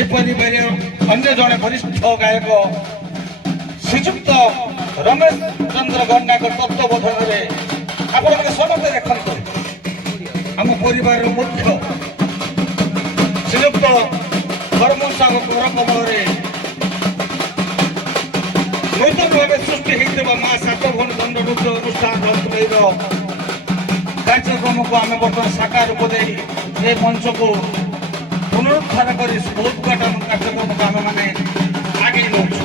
ଏପରି ଅନ୍ୟ ଜଣେ ବରିଷ୍ଠ ଗାୟକ ଶ୍ରୀଯୁକ୍ତ ରମେଶ ଚନ୍ଦ୍ର ଗଣ୍ଡାଙ୍କ ତତ୍ତ୍ୱାବଧାନରେ ଆପଣମାନେ ସମସ୍ତେ ଦେଖନ୍ତୁ ଆମ ପରିବାରର ମୁଖ୍ୟ ଶ୍ରୀଯୁକ୍ତ ହରମୋହନ ସାହୁ କମଳରେ ନୂତନ ଭାବେ ସୃଷ୍ଟି ହୋଇଥିବା ମା ସାତଭଉଣୀ ଦଣ୍ଡ ନୃତ୍ୟ ଅନୁଷ୍ଠାନ କାର୍ଯ୍ୟକ୍ରମକୁ ଆମେ ବର୍ତ୍ତମାନ ସାକାର ରୂପ ଦେଇ ଏ ମଞ୍ଚକୁ ପୁନରୁଦ୍ଧାର କରି ଉଦ୍ଘାଟନ କାର୍ଯ୍ୟକ୍ରମକୁ ଆମେମାନେ ଆଗେଇ ନେଉଛୁ।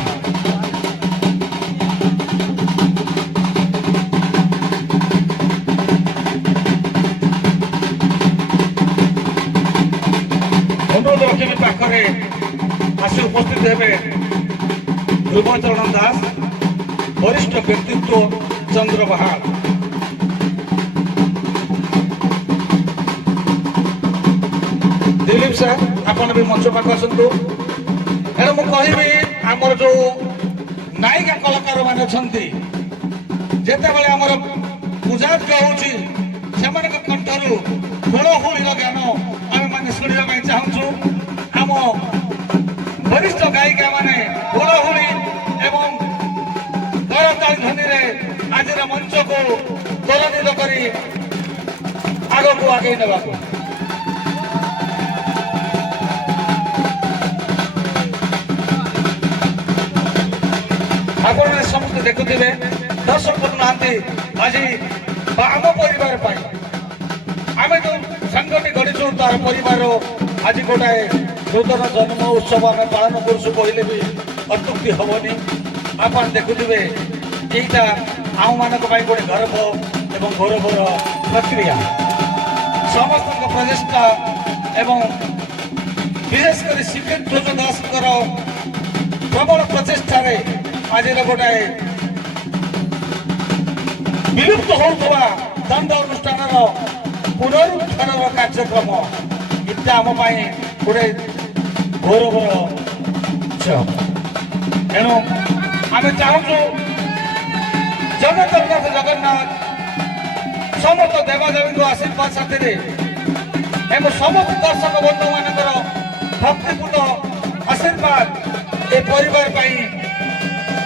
ଅନୁରୋଧ ରଖିବି ପାଖରେ ଆସି ଉପସ୍ଥିତ ହେବେ ଧ୍ରୁବଚରଣ ଦାସ, ବରିଷ୍ଠ ବ୍ୟକ୍ତିତ୍ୱ ଚନ୍ଦ୍ରବାହାଲ। ଦିଲ୍ଲୀପ ସାର୍ ଆପଣ ବି ମଞ୍ଚ ପାଖକୁ ଆସନ୍ତୁ। ଏଣୁ ମୁଁ କହିବି ଆମର ଯୋଉ ନାୟିକା କଳାକାର ମାନେ ଅଛନ୍ତି, ଯେତେବେଳେ ଆମର ପୂଜାର୍ଘ ହେଉଛି ସେମାନଙ୍କ କଣ୍ଠରୁ ହୁଳହୁଳିର ଜ୍ଞାନ ଆମେମାନେ ଶୁଣିବା ପାଇଁ ଚାହୁଁଛୁ। ଆମ ବରିଷ୍ଠ ଗାୟିକା ମାନେ ହୁଳହୁଳି ଏବଂ କରତାଳି ଧ୍ୱନିରେ ଆଜିର ମଞ୍ଚକୁ ତ୍ୱରାନ୍ୱିତ କରି ଆଗକୁ ଆଗେଇ ନେବାକୁ। ଆପଣମାନେ ସମସ୍ତେ ଦେଖୁଥିବେ, ଦର୍ଶକ କରୁନାହାନ୍ତି ଆଜି ଆମ ପରିବାର ପାଇଁ ଆମେ ଯୋଉ ସଂଗଠନ ଗଢ଼ିଛୁ ତାର ପରିବାର ଆଜି ଗୋଟାଏ ନୂତନ ଜନ୍ମ ଉତ୍ସବ ଆମେ ପାଳନ କରୁଛୁ କହିଲେ ବି ଅତ୍ୟୁକ୍ତି ହବନି। ଆପଣ ଦେଖୁଥିବେ ଏଇଟା ଆମମାନଙ୍କ ପାଇଁ ଗୋଟେ ଗର୍ବ ଏବଂ ଗୌରବର ପ୍ରକ୍ରିୟା। ସମସ୍ତଙ୍କ ପ୍ରଚେଷ୍ଟା ଏବଂ ବିଶେଷ କରି ଶ୍ରୀକ୍ଷେତ୍ର ଦାସଙ୍କର ପ୍ରବଳ ପ୍ରଚେଷ୍ଟାରେ ଆଜିର ଗୋଟାଏ ବିଲୁପ୍ତ ହେଉଥିବା ଦଣ୍ଡ ଅନୁଷ୍ଠାନର ପୁନରୁଦ୍ଧାରର କାର୍ଯ୍ୟକ୍ରମ ଏଇଟା ଆମ ପାଇଁ ଗୋଟେ ଗୌରବର ବିଷୟ। ଏଣୁ ଆମେ ଚାହୁଁଛୁ ଜଗତରନାଥ ଜଗନ୍ନାଥ ସମସ୍ତ ଦେବାଦେବୀଙ୍କ ଆଶୀର୍ବାଦ ସାଥିରେ ଏବଂ ସମସ୍ତ ଦର୍ଶକ ବନ୍ଧୁମାନଙ୍କର ଭକ୍ତିପୂତ ଆଶୀର୍ବାଦ ଏ ପରିବାର ପାଇଁ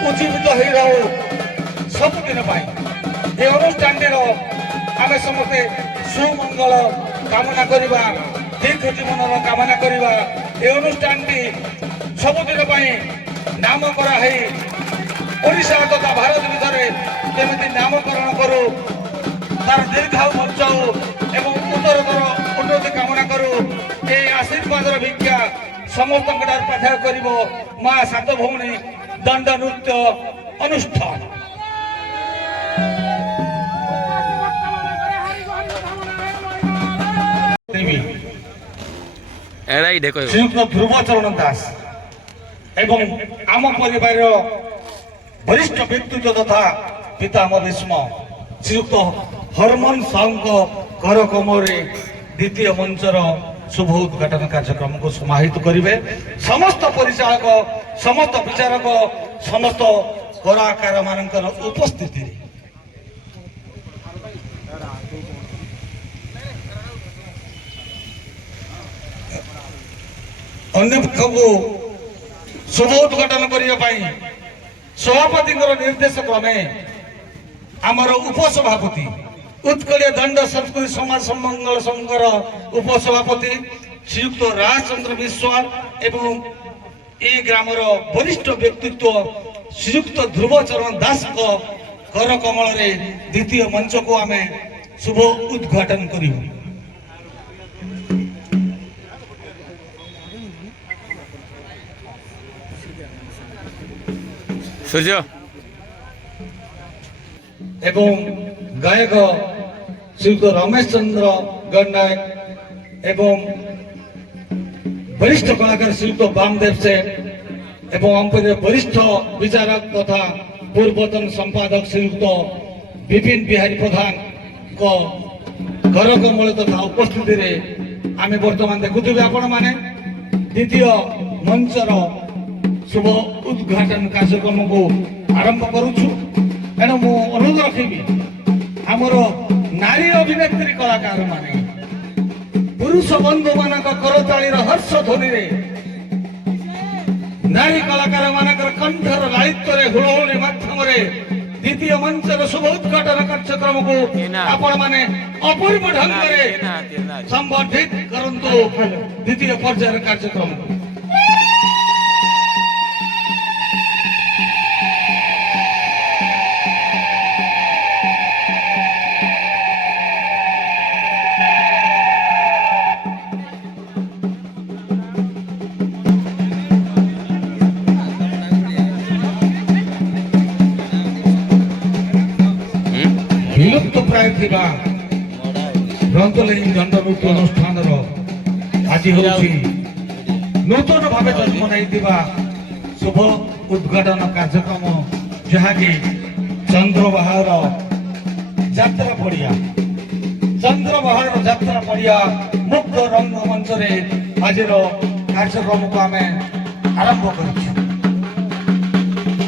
ଉଜ୍ଜୀବିତ ହୋଇ ରହୁ ସବୁଦିନ ପାଇଁ। ଏ ଅନୁଷ୍ଠାନଟିର ଆମେ ସମସ୍ତେ ସୁମଙ୍ଗଳ କାମନା କରିବା, ଦୀର୍ଘ ଜୀବନର କାମନା କରିବା। ଏ ଅନୁଷ୍ଠାନଟି ସବୁଦିନ ପାଇଁ ନାମ କରାହେଇ ଓଡ଼ିଶା ତଥା ଭାରତ ଭିତରେ ଯେମିତି ନାମକରଣ କରୁ, ତାର ଦୀର୍ଘାୟୁ ବଞ୍ଚାଉ ଏବଂ ଉତ୍ତରତର ଉନ୍ନତି କାମନା କରୁ। এই ଆଶୀର୍ବାଦର ଭିକ୍ଷା ସମସ୍ତଙ୍କ ଠାରୁ ପାଠା କରିବ ମା ସାତଭଉଣୀ ଦଣ୍ଡ ନୃତ୍ୟ ଅନୁଷ୍ଠାନ। ଶ୍ରୀଯୁକ୍ତ ଧ୍ରୁବଚରଣ ଦାସ ଏବଂ ଆମ ପରିବାରର ବରିଷ୍ଠ ବ୍ୟକ୍ତିତ୍ୱ ତଥା ପିତାମହ ଭୀଷ୍ମ ଶ୍ରୀଯୁକ୍ତ ହରମୋହନ ସାହୁଙ୍କ କର କମଳରେ ଦ୍ୱିତୀୟ ମଞ୍ଚର शुभ उद्घाटन कार्यक्रम को समाहित करेंगे। समस्त परिचालक, समस्त विचारक, समस्त कलाकार मानकर उपस्थिति अन्य को शुभ उद्घाटन करने सभापति निर्देश क्रमे आमर उपसभापति उत्कलीय दंड संस्कृति समाज समंगल संघर उपसभापति श्रीयुक्त राजचंद्र विश्वाल एवं ए ग्रामर वरिष्ठ व्यक्तित्व श्रीयुक्त ध्रुवचरण दास कर कमल द्वितीय मंच को आम शुभ उद्घाटन करूँ। सूर्य एवं गायक श्रीयुक्त रमेश चंद्र गणनायक एवं वरिष्ठ कलाकार श्रीयुक्त वामदेव सेठ एवं आम वरिष्ठ विचारक तथा पूर्वतन संपादक श्रीयुक्त विपिन बिहारी प्रधान को घर कमल तथा उपस्थिति रे आमे वर्तमान देखुथिबे आपण माने द्वितीय मंचर शुभ उद्घाटन कार्यक्रम को आरंभ करूछु। एणु मु अनुरोध रखिबी आमर नारी अभिनेत्री कलाकार माने पुरुष बंधु मान करतालीर हर्ष ध्वनि ନାରୀ କଳାକାର ମାନଙ୍କର କଣ୍ଠର ଲାଳିତ୍ୟରେ ହୁଳହୁଳି ମାଧ୍ୟମରେ ଦ୍ୱିତୀୟ ମଞ୍ଚର ଶୁଭ ଉଦ୍ଘାଟନ କାର୍ଯ୍ୟକ୍ରମକୁ ଆପଣ ମାନେ ଅପୂର୍ବ ଢଙ୍ଗରେ ସମ୍ବର୍ଦ୍ଧିତ କରନ୍ତୁ ଦ୍ୱିତୀୟ ପର୍ଯ୍ୟାୟର କାର୍ଯ୍ୟକ୍ରମକୁ। ବିଲୁପ୍ତ ପ୍ରାୟ ଥିବା ରନ୍ତଲେଇ ଦଣ୍ଡନୃତ୍ୟ ଅନୁଷ୍ଠାନର ଆଜି ହେଉଛି ନୂତନ ଭାବେ ଜନ୍ମ ନେଇଥିବା ଶୁଭ ଉଦ୍ଘାଟନ କାର୍ଯ୍ୟକ୍ରମ, ଯାହାକି ଚନ୍ଦ୍ରବାହାର ଯାତ୍ରା ପଡ଼ିଆ ମୁକ୍ତ ରଙ୍ଗମଞ୍ଚରେ ଆଜିର କାର୍ଯ୍ୟକ୍ରମକୁ ଆମେ ଆରମ୍ଭ କରିଛୁ।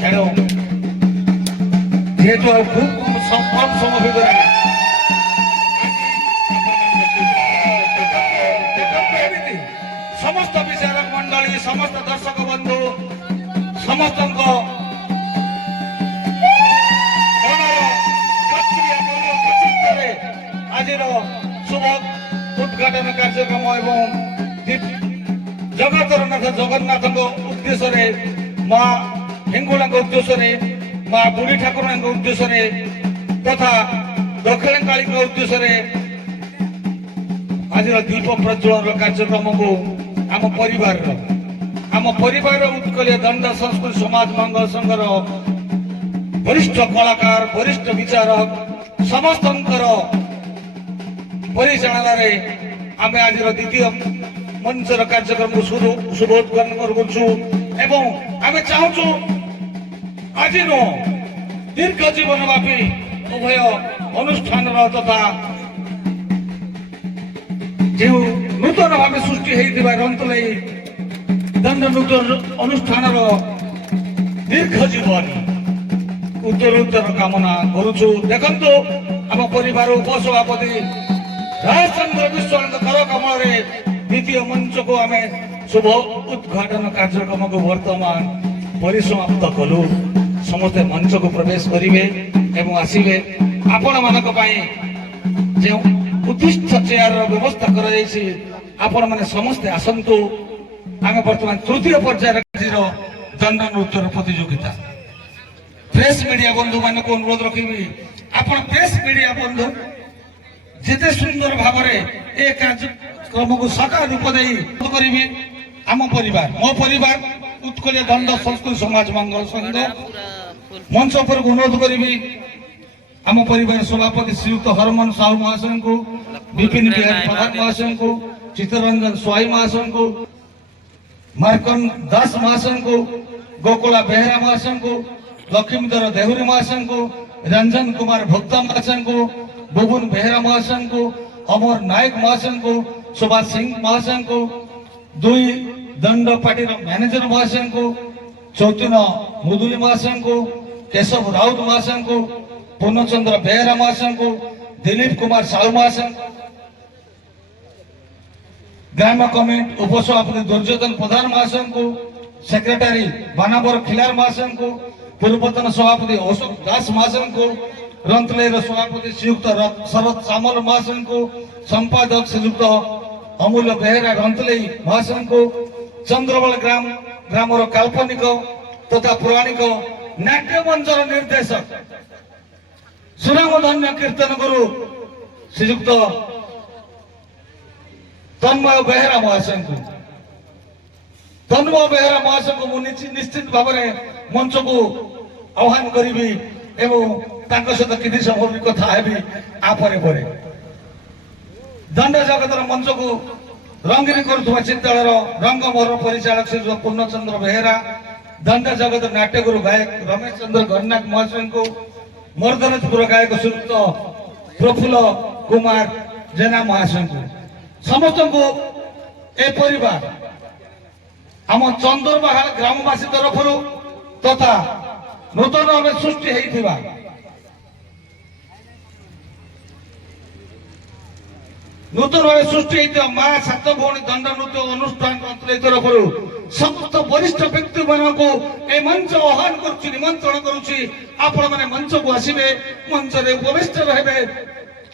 ତେଣୁ ଯେହେତୁ ଆଉ ଖୁବ୍ କମ୍ ସମୟ ଭିତରେ ସମସ୍ତ ବିଚାରକ ମଣ୍ଡଳୀ, ସମସ୍ତ ଦର୍ଶକ ବନ୍ଧୁ, ସମସ୍ତଙ୍କ ଆଜିର ଶୁଭ ଉଦ୍ଘାଟନ କାର୍ଯ୍ୟକ୍ରମ ଏବଂ ଜଗତର ନାଥ ଜଗନ୍ନାଥଙ୍କ ଉଦ୍ଦେଶ୍ୟରେ, ମା ହିଙ୍ଗୁଳାଙ୍କ ଉଦ୍ଦେଶ୍ୟରେ, ମା ବୁଢୀ ଠାକୁରାଣୀଙ୍କ ଉଦ୍ଦେଶ୍ୟରେ ତଥା ଦକ୍ଷିଣ କାଳୀଙ୍କ ଉଦ୍ଦେଶ୍ୟରେ ଆଜିର ଦୀପ ପ୍ରଜ୍ୱଳନର କାର୍ଯ୍ୟକ୍ରମକୁ ଆମ ପରିବାରର ଉତ୍କଳୀୟ ଦଣ୍ଡ ସଂସ୍କୃତି ସମାଜ ମଙ୍ଗଳ ସଂଘର ବରିଷ୍ଠ କଳାକାର, ବରିଷ୍ଠ ବିଚାରକ ସମସ୍ତଙ୍କର ପରିଚାଳନାରେ ଆମେ ଆଜିର ଦ୍ୱିତୀୟ ମଞ୍ଚର କାର୍ଯ୍ୟକ୍ରମକୁ ଶୁଭ ଉଦ୍ଘାଟନ କରୁଛୁ ଏବଂ ଆମେ ଚାହୁଁଛୁ ଆଜି ନୁହଁ ଦୀର୍ଘ ଜୀବନ ବ୍ୟାପୀ ଉଭୟ ଅନୁଷ୍ଠାନର ତଥା ଯେଉଁ ନୂତନ ଭାବେ ସୃଷ୍ଟି ହେଇଥିବା ରନ୍ତଲେଇ ଦଣ୍ଡ ନୃତ୍ୟ ଅନୁଷ୍ଠାନର ଦୀର୍ଘ ଜୀବନ ଉତ୍ତରୋତ୍ତର କାମନା କରୁଛୁ। ଦେଖନ୍ତୁ, ଆମ ପରିବାର ଉପସଭାପତି ରାଜଚନ୍ଦ୍ର ବିଶ୍ୱାଳଙ୍କ କର କମଳରେ ଦ୍ୱିତୀୟ ମଞ୍ଚକୁ ଆମେ ଶୁଭ ଉଦ୍ଘାଟନ କାର୍ଯ୍ୟକ୍ରମକୁ ବର୍ତ୍ତମାନ ପରିସମାପ୍ତ କଲୁ। ସମସ୍ତେ ମଞ୍ଚକୁ ପ୍ରବେଶ କରିବେ ଏବଂ ଆସିବେ। ଆପଣମାନଙ୍କ ପାଇଁ ଯେଉଁ ଉଦ୍ଦିଷ୍ଟ ଚେୟାରର ବ୍ୟବସ୍ଥା କରାଯାଇଛି, ଆପଣମାନେ ସମସ୍ତେ ଆସନ୍ତୁ। ଆମେ ବର୍ତ୍ତମାନ ତୃତୀୟ ପର୍ଯ୍ୟାୟରେ ଦଣ୍ଡ ନୃତ୍ୟର ପ୍ରତିଯୋଗିତା। ପ୍ରେସ୍ ମିଡିଆ ବନ୍ଧୁ ମାନଙ୍କୁ ଅନୁରୋଧ ରଖିବି, ଆପଣ ପ୍ରେସ୍ ମିଡିଆ ବନ୍ଧୁ ଯେତେ ସୁନ୍ଦର ଭାବରେ ଏ କାର୍ଯ୍ୟକ୍ରମକୁ ସାକାର ରୂପ ଦେଇ କରିବି। ଆମ ପରିବାର, ମୋ ପରିବାର ଉତ୍କଳୀୟ ଦଣ୍ଡ ସଂସ୍କୃତି ସମାଜ ମଙ୍ଗଳ ସଂଘ ମଞ୍ଚ ଉପରକୁ ଅନୁରୋଧ କରିବି ଆମ ପରିବାର ସଭାପତି ଶ୍ରୀଯୁକ୍ତ ହରମନ ସାହୁ ମହାଶୟଙ୍କୁ, ବିପିନ ବିହାରୀ ପ୍ରଧାନ ମହାଶୟଙ୍କୁ, ଚିତ୍ତରଞ୍ଜନ ସ୍ୱାଇଁ ମହାଶୟଙ୍କୁ, ମାର୍କନ ଦାସ ମହାଶୟଙ୍କୁ, ଗୋକୁଳା ବେହେରା ମହାଶୟଙ୍କୁ, ଲକ୍ଷ୍ମୀଧର ଦେହୁରୀ ମହାଶୟଙ୍କୁ, ରଞ୍ଜନ କୁମାର ଭକ୍ତା ମହାଶୟଙ୍କୁ, ବୁବୁନ ବେହେରା ମହାଶୟଙ୍କୁ, ଅମର ନାୟକ ମହାଶୟଙ୍କୁ, ସୁଭାଷ ସିଂ ମହାଶୟଙ୍କୁ, ଦୁଇ ଦଣ୍ଡ ପାର୍ଟିର ମ୍ୟାନେଜର ମହାଶୟଙ୍କୁ, ଚୈତନ୍ୟ ମୁଦୁଲି ମହାଶୟଙ୍କୁ, କେଶବ ରାଉତ ମହାଶୟଙ୍କୁ, ପୂର୍ଣ୍ଣଚନ୍ଦ୍ର ବେହେରା ମହାଶୟଙ୍କୁ, ଦିଲ୍ଲୀପ କୁମାର ସାହୁ ମହାଶୟଙ୍କୁ, ଗ୍ରାମ କମିଟି ଉପସଭାପତି ଦୁର୍ଯ୍ୟୋଧନ ପ୍ରଧାନ ମହାଶୟଙ୍କୁ, ସେକ୍ରେଟାରୀ ବାନାବର ଖିଲାର ମହାଶୟଙ୍କୁ, ପୂର୍ବତନ ସଭାପତି ଅଶୋକ ଦାସ ମହାଶୟଙ୍କୁ, ରନ୍ତଲେଇର ସଭାପତି ଶ୍ରୀଯୁକ୍ତ ଶରତ ସାମଲ ମହାଶୟଙ୍କୁ, ସମ୍ପାଦକ ଶ୍ରୀଯୁକ୍ତ ଅମୂଲ୍ୟ ବେହେରା ରନ୍ତଲେଇ ମହାଶୟଙ୍କୁ, ଚନ୍ଦ୍ରବଳ ଗ୍ରାମର କାଳ୍ପନିକ ତଥା ପୌରାଣିକ ନାଟ୍ୟ ମଞ୍ଚର ନିର୍ଦ୍ଦେଶକ ସୁନାମଧନ୍ୟ କୀର୍ତ୍ତନ ଗୁରୁ ଶ୍ରୀଯୁକ୍ତ ତନ୍ମୟ ବେହେରା ମହାଶୟଙ୍କୁ ମୁଁ ନିଶ୍ଚିତ ଭାବରେ ମଞ୍ଚକୁ ଆହ୍ୱାନ କରିବି ଏବଂ ତାଙ୍କ ସହିତ କିଛି ସମୟ କଥା ହେବି। ପରେ ଦଣ୍ଡ ଜଗତର ମଞ୍ଚକୁ ରଙ୍ଗୀନ କରୁଥିବା ଚିତ୍ତାଳୟର ରଙ୍ଗମୋହର ପରିଚାଳକ ଶ୍ରୀ ପୂର୍ଣ୍ଣଚନ୍ଦ୍ର ବେହେରା, ଦଣ୍ଡ ଜଗତ ନାଟ୍ୟଗୁରୁ ଗାୟକ ରମେଶ ଚନ୍ଦ୍ର ଗର୍ନାକ ମହାଶୟଙ୍କୁ, ମର୍ଦ୍ଦନପୁର ଗାୟକ ଶ୍ରୀଯୁକ୍ତ ପ୍ରଫୁଲ୍ଲ କୁମାର ଜେନା ମହାଶୟଙ୍କୁ, ସମସ୍ତଙ୍କୁ ଏ ପରିବାର ଆମ ଚନ୍ଦ୍ରବାହାଳ ଗ୍ରାମବାସୀ ତରଫରୁ ତଥା ନୂତନ ଭାବେ ସୃଷ୍ଟି ହେଇଥିବା ମା ସାତ ଭଉଣୀ ଦଣ୍ଡ ନୃତ୍ୟ ଅନୁଷ୍ଠାନ ତରଫରୁ समस्त वरिष्ठ व्यक्ति मानक ए मंच आह्वान करुच्ची निमंत्रण करुच्ची आपण माने मंच को आसिबे मंच रे उपविष्ट रहबे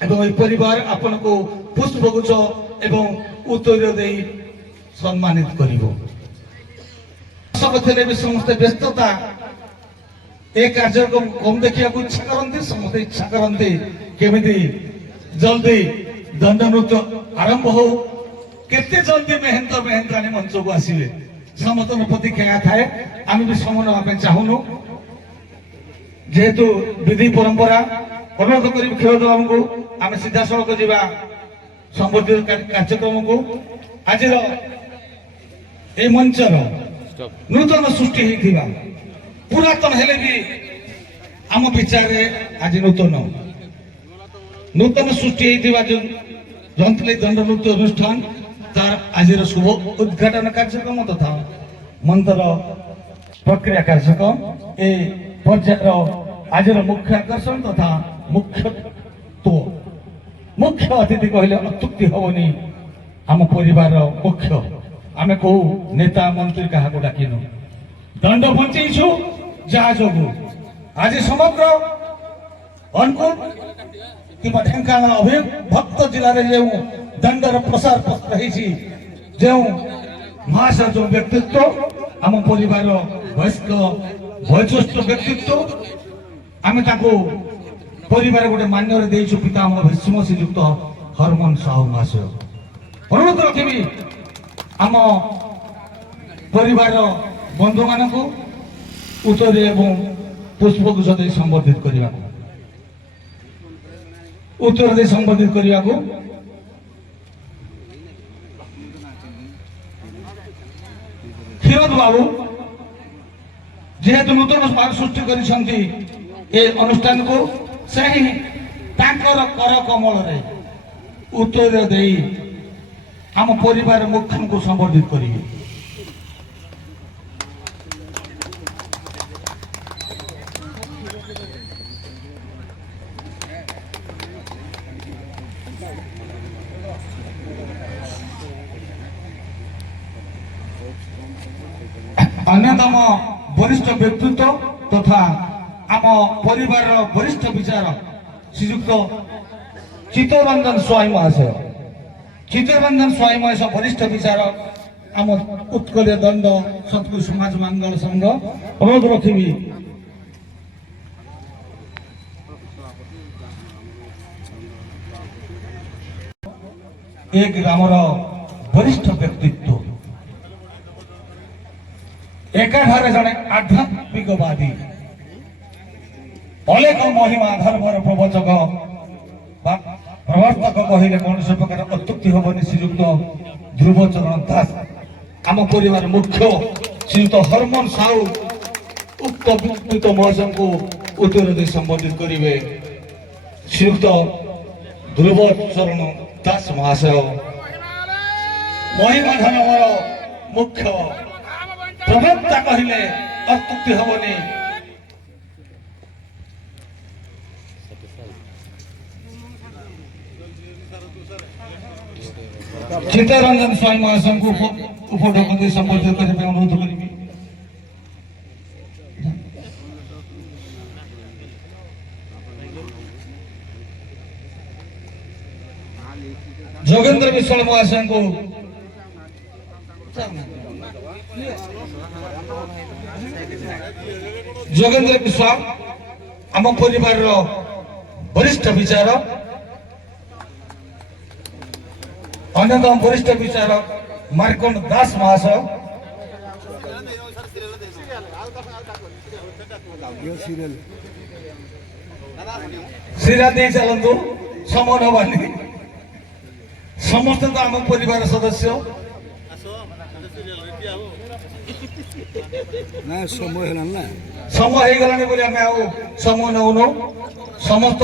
एवं ए परिवार आपण को पुष्पगुच्छ एवं उत्तर देई सम्मानित करिवो सब थे भी समस्त व्यस्तता ए कार्यक्रम कम देखिया इच्छा करते समस्त इच्छा करते केमिति जल्दी दंड नृत्य आरंभ हो केते जल्दी मेहनत मेहनतानी मंच को आसिबे समस्त प्रतीक्षा थाए आम भी समय ना चाहूनु जेहेतु विधि परंपरा अनुरोध कर खेल दल को आम सीधा सड़क जा संबोधित कार्यक्रम को आज ए मंचर नूतन सृष्टि होता पुरातन हेले भी आम विचार आज नूतन सृष्टि होता जो जंतली दंड नृत्य अनुष्ठान तार आज शुभ उद्घाटन कार्यक्रम तथा मंत्र प्रक्रिया कार्यक्रम ए पर्यायर आज मुख्य आकर्षण तथा मुख्य अतिथि कहले अत्युक्ति हबनी आम परिवार मुख्य आमे को नेता मंत्री क्या डाकिनु दंड बंचेछु जहा जोगु आज समग्र अनुकूल किंवा ढेंकानाल अभिभक्त जिले में जो दंडर प्रसार पत्र जो महाशय जो व्यक्तित्व आम परिवार वयस्क वयोज्येष्ठ व्यक्तित्व आम परिवार गोटे मान्य पिता भीष्म श्रीयुक्त हरमन साहू महाशय अनुरोध रखी आम परिवार बंधु मान उत्तर एवं पुष्पगुच्छ दे संबोधित करने उत्तर दे संबोधित करने को क्षीरोद बाबू जेहेतु नूतन स्मारक सृष्टि कर अनुष्ठान को सही कर कमल उत्तर दे आम परिवार मुख्य को संबोधित करेंगे अन्यतम वरिष्ठ व्यक्तित्व तथा आम परिवार वरिष्ठ विचार श्रीयुक्त चित्तरंजन स्वाई महाशय चित्तरंजन स्वाई महाशय वरिष्ठ विचार आम उत्कलीय दंड सतगुरु समाज मंगल संघ अनुरोध रखी एक ग्रामर वरिष्ठ व्यक्तित्व एकाधारे जड़े आध्यात्मिकवादी अनेक महिमा धर्मर प्रवचक प्रवर्तक कहले कौन प्रकार अत्युक्ति हबनी श्रीयुक्त ध्रुवचरण दास आम परिवार मुख्य श्रीयुक्त हरमन साहू उक्त व्यक्तित्व महाशय को उत्तर दे संबोधित करेंगे श्रीयुक्त ध्रुवचरण दास महाशय महिमा धर्मर मुख्य प्रवक्ता कहले अत्युक्ति हबनी चित्तरंजन स्वाई महाशय को उपढोक दे संबोधित करने अनुरोध करी जोगेंद्र विश्वाल महाशय को जोगेंद्र विश्वाल आम परिवार वरिष्ठ विचारक अन्यतम वरिष्ठ विचारक मार्कंड दास महाशय श्रीरा दे चलतु समान हबानी समस्त तो आम परिवार सदस्य समय हो गलानी बोली आम समय नौनु समस्त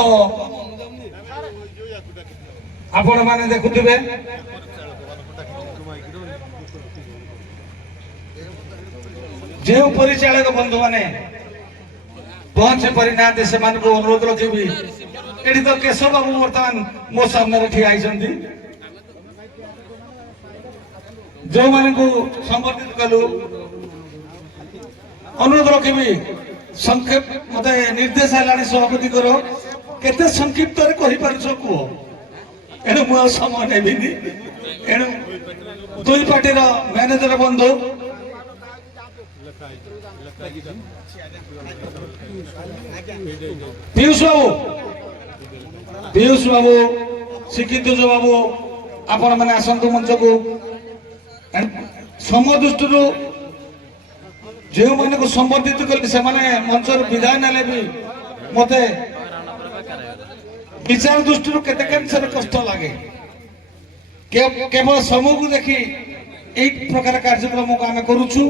आपण माने देखुथिबे जो परिचालक बंधु माने पहुंचे परिना से अनुरोध रखी ये तो केशव बाबू बर्तमान मो सामने ठिया जो माने को संबोधित कलु अनुरोध रखिबी संक्षेप मते निर्देश आलानी सभापति करो केते संक्षिप्त रे कहि पारछो को एनु मो समय नेबिनी एनु दुई पार्टीर मैनेजर बंधु पीयूष बाबू शिक्षित बाबू आपण मैंने आसतु मंच को सम दृष्टि जो माने को संबोधित कले से मंच विदाय ना भी मते विचार दृष्टि केते कष्ट लगे केवल समूह को देखी एक प्रकार कार्यक्रम को आम करुचु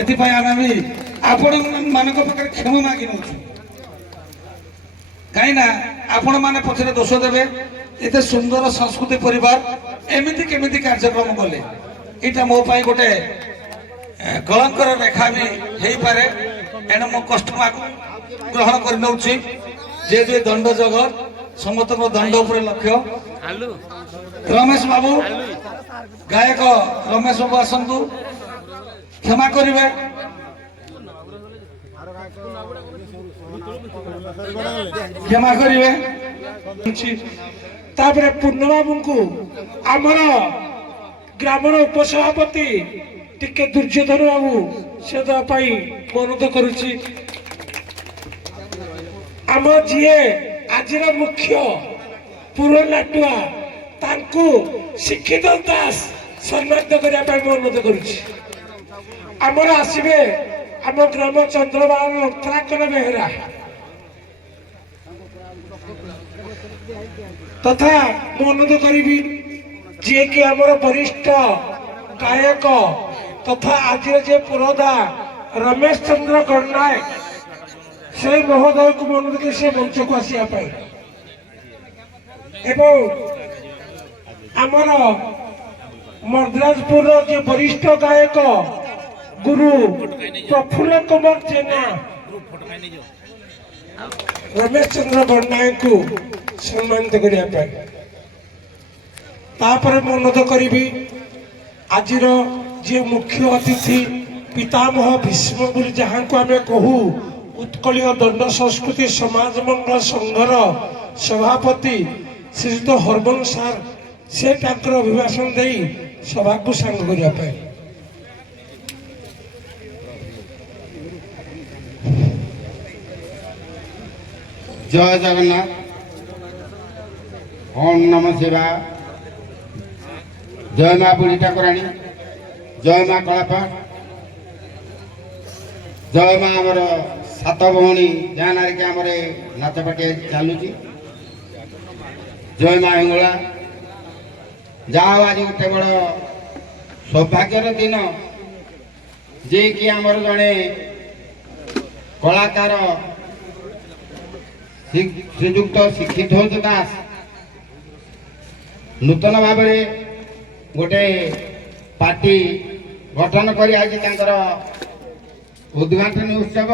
एथिपाई आमे भी आपण मानक पाखे क्षमा मागी नौचु कहीं ना आपण माने पछरे दोष देबे एते सुंदर संस्कृति परिवार एमिति केमिति कार्यक्रम कले एटा मो पाई गोटे कलंकर रेखा भी हेई पारे एने मो कष्ट मागु ग्रहण कर नौची जे जे दंड जगत समस्त दंड ऊपर लक्ष्य रमेश बाबू गायक रमेश बाबू आसतु क्षमा करिवे क्षमा करिवे तापरे पूर्णबाबू को आमर ग्रामर उपसभापति टिके दुर्योधन बाबू से अनुरोध करुची आम जीए आज मुख्य पूर्व लाटुआ तांकु शिक्षित दास सम्मानित करने अनुरोध करुची आमर आसबे आम ग्राम चंद्रबाबू उत्तराखंड बेहरा तथा मु अनुरोध करी जी कि आमर वरिष्ठ गायक तथा आज जे पुरोधा रमेश चंद्र गणनायक से महोदय को अनुरोध कि से मंच को आसिया एवं आमर मद्रासपुर जे वरिष्ठ गायक गुरु प्रफुल्ल कुमार जेना रमेश चंद्र गणनायक को सम्मानित करने अनुरोध करी आज जे मुख्य अतिथि पितामह भीष्म जहाँ को आम कहू उत्कलीय दंड संस्कृति समाज मंगल संघर सभापति श्रीयुक्त हरबंश सार से अभिभाषण दे सभा को सांग करने जय जगन्नाथ ओम नमः शिवाय जय माँ बुढ़ी ठाकुराणी जय माँ कलापा जय माँ आमर सात भौणी जहाँ नारिक आम नाचपाटी चलुची जय माँ हिंगला जाओ आज गोटे बड़ सौभाग्यर दिन जे कि आमर जड़े कलाकार श्रीजुक्त शिक्षित दास नूतन भाव गोटे पार्टी गठन कर आज उद्घाटन उत्सव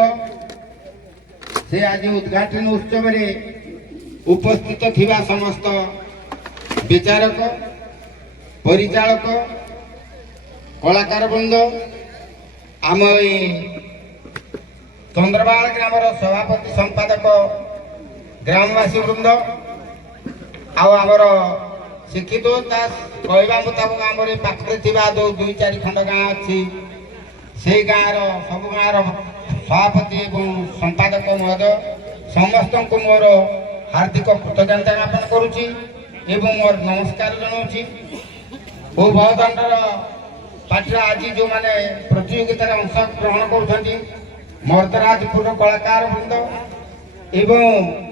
से आज उद्घाटन उत्सव उपस्थित थिबा समस्त विचारक परिचालक कलाकार वृंद आम चंद्रबाल ग्रामर सभापति संपादक ग्रामवासी वृंद आमर शिक्षित दास कहवा मुताबक आम पाखे जो दुई चार खंड गाँ अच्छी से गाँव सब गाँव सभापति और संपादक महोदय समस्त को मोर हार्दिक कृतज्ञता ज्ञापन करुच्ची एवं मोर नमस्कार जनाऊँगी बहुदंडर पार्टी आज जो मैंने प्रतियोगित अंशग्रहण कर मर्दराजपुर कलाकार वृंद एवं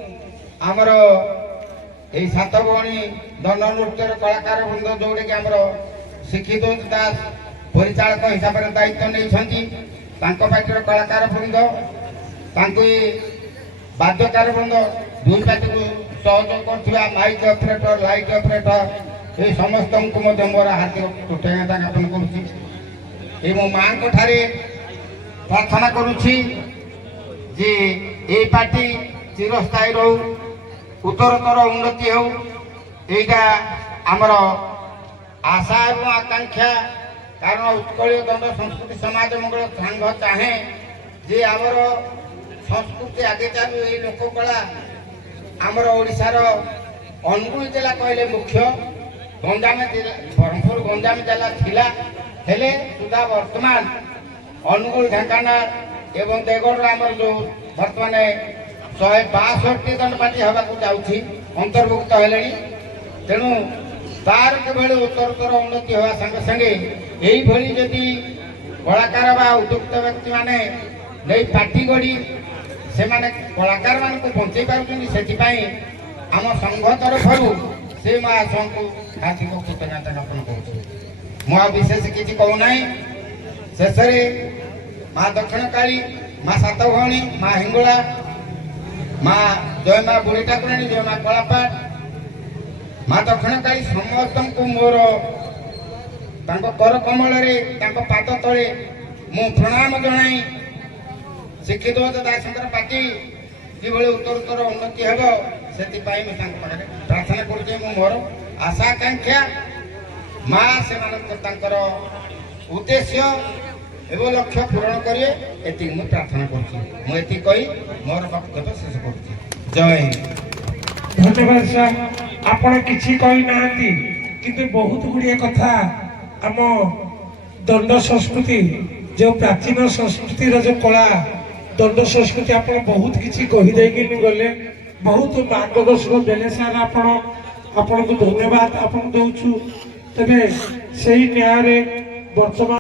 आमर यही सात भौणी दंड नृत्य कलाकार वृंद जोड़े कि आमर शिक्षित दास परिचालक हिसाब से दायित्व नहीं पार्टीर कलाकार वृंद बाध्यकार वृंद दुई पार्टी को सहयोग कर माइक ऑपरेटर लाइट ऑपरेटर ये समस्त को मोर हार्दिक कृतज्ञता ज्ञापन करुच्ची माँ को ठारे प्रार्थना करुच्ची जे ये पार्टी चिरस्थायी रहू उत्तरतर उन्नति हो यहाँ आमर आशा एवं आकांक्षा କାରଣ ଉତ୍କଳୀୟ ଦଣ୍ଡ ସଂସ୍କୃତି ସମାଜ ମଙ୍ଗଳ ସଂଘ ଚାହେଁ ଯେ ଆମର ସଂସ୍କୃତି ଆଗେ ଚାଲୁ। ଏଇ ଲୋକକଳା ଆମର ଓଡ଼ିଶାର ଅନୁଗୁଳ ଜିଲ୍ଲା କହିଲେ ମୁଖ୍ୟ, ଗଞ୍ଜାମ ଜିଲ୍ଲା ବ୍ରହ୍ମପୁର ଗଞ୍ଜାମ ଜିଲ୍ଲା ଥିଲା, ହେଲେ ସୁଦ୍ଧା ବର୍ତ୍ତମାନ ଅନୁଗୁଳ ଢେଙ୍କାନାଳ ଏବଂ ଦେଓଗଡ଼ର ଆମର ଯେଉଁ ବର୍ତ୍ତମାନ 162ଟି ଦଣ୍ଡପାଟି ହେବାକୁ ଯାଉଛି ଅନ୍ତର୍ଭୁକ୍ତ ହେଲେଣି। ତେଣୁ ତାର କିଭଳି ଉତ୍ତରୋତ୍ତର ଉନ୍ନତି ହେବା ସାଙ୍ଗେ ସାଙ୍ଗେ ଏଇଭଳି ଯଦି କଳାକାର ବା ଉଦ୍ୟୁକ୍ତ ବ୍ୟକ୍ତିମାନେ ନେଇ ପାଟି ଗଢ଼ି ସେମାନେ କଳାକାରମାନଙ୍କୁ ବଞ୍ଚେଇ ପାରୁଛନ୍ତି, ସେଥିପାଇଁ ଆମ ସଂଘ ତରଫରୁ ସେ ମା ଆସଙ୍କୁ ହାର୍ଦ୍ଦିକ କୃତଜ୍ଞତା ଜ୍ଞାପନ କରୁଛୁ। ମୁଁ ଆଉ ବିଶେଷ କିଛି କହୁନାହିଁ। ଶେଷରେ ମା ଦକ୍ଷିଣକାଳୀ, ମା ସାତଭଉଣୀ, ମା ହିଙ୍ଗୁଳା, ମା ଜୟ ମା ବୁଢ଼ୀ ଠାକୁରାଣୀ, ଜୟ ମା କଳାପାଟ, ମା ଦକ୍ଷିଣକାଳୀ ସମସ୍ତଙ୍କୁ ମୋର ତାଙ୍କ କର କମଳରେ ତାଙ୍କ ପାଦ ତଳେ ମୁଁ ପ୍ରଣାମ ଜଣାଇ ଶିକ୍ଷିତ ଦାସଙ୍କର ପାର୍ଟି କିଭଳି ଉତ୍ତରୋତ୍ତର ଉନ୍ନତି ହେବ ସେଥିପାଇଁ ମୁଁ ତାଙ୍କ ପାଖରେ ପ୍ରାର୍ଥନା କରୁଛି। ମୁଁ ମୋର ଆଶା ଆକାଂକ୍ଷା ମା ସେମାନଙ୍କ ତାଙ୍କର ଉଦ୍ଦେଶ୍ୟ ଏବଂ ଲକ୍ଷ୍ୟ ପୂରଣ କରିବେ, ଏତିକି ମୁଁ ପ୍ରାର୍ଥନା କରୁଛି। ମୁଁ ଏତିକି କହି ମୋର ବକ୍ତବ୍ୟ ଶେଷ କରୁଛି। ଜୟ ହିନ୍ଦ। ଧନ୍ୟବାଦ ସାର୍। ଆପଣ କିଛି କହିନାହାନ୍ତି କିନ୍ତୁ ବହୁତ ଗୁଡ଼ିଏ କଥା ଆମ ଦଣ୍ଡ ସଂସ୍କୃତି, ଯେଉଁ ପ୍ରାଚୀନ ସଂସ୍କୃତିର ଯେଉଁ କଳା ଦଣ୍ଡ ସଂସ୍କୃତି, ଆପଣ ବହୁତ କିଛି କହିଦେଇକି ଗଲେ, ବହୁତ ମାର୍ଗଦର୍ଶନ ଦେଲେ ସାର୍। ଆପଣଙ୍କୁ ଧନ୍ୟବାଦ ଆପଣ ଦଉଛୁ। ତେବେ ସେଇ ନ୍ୟାୟରେ ବର୍ତ୍ତମାନ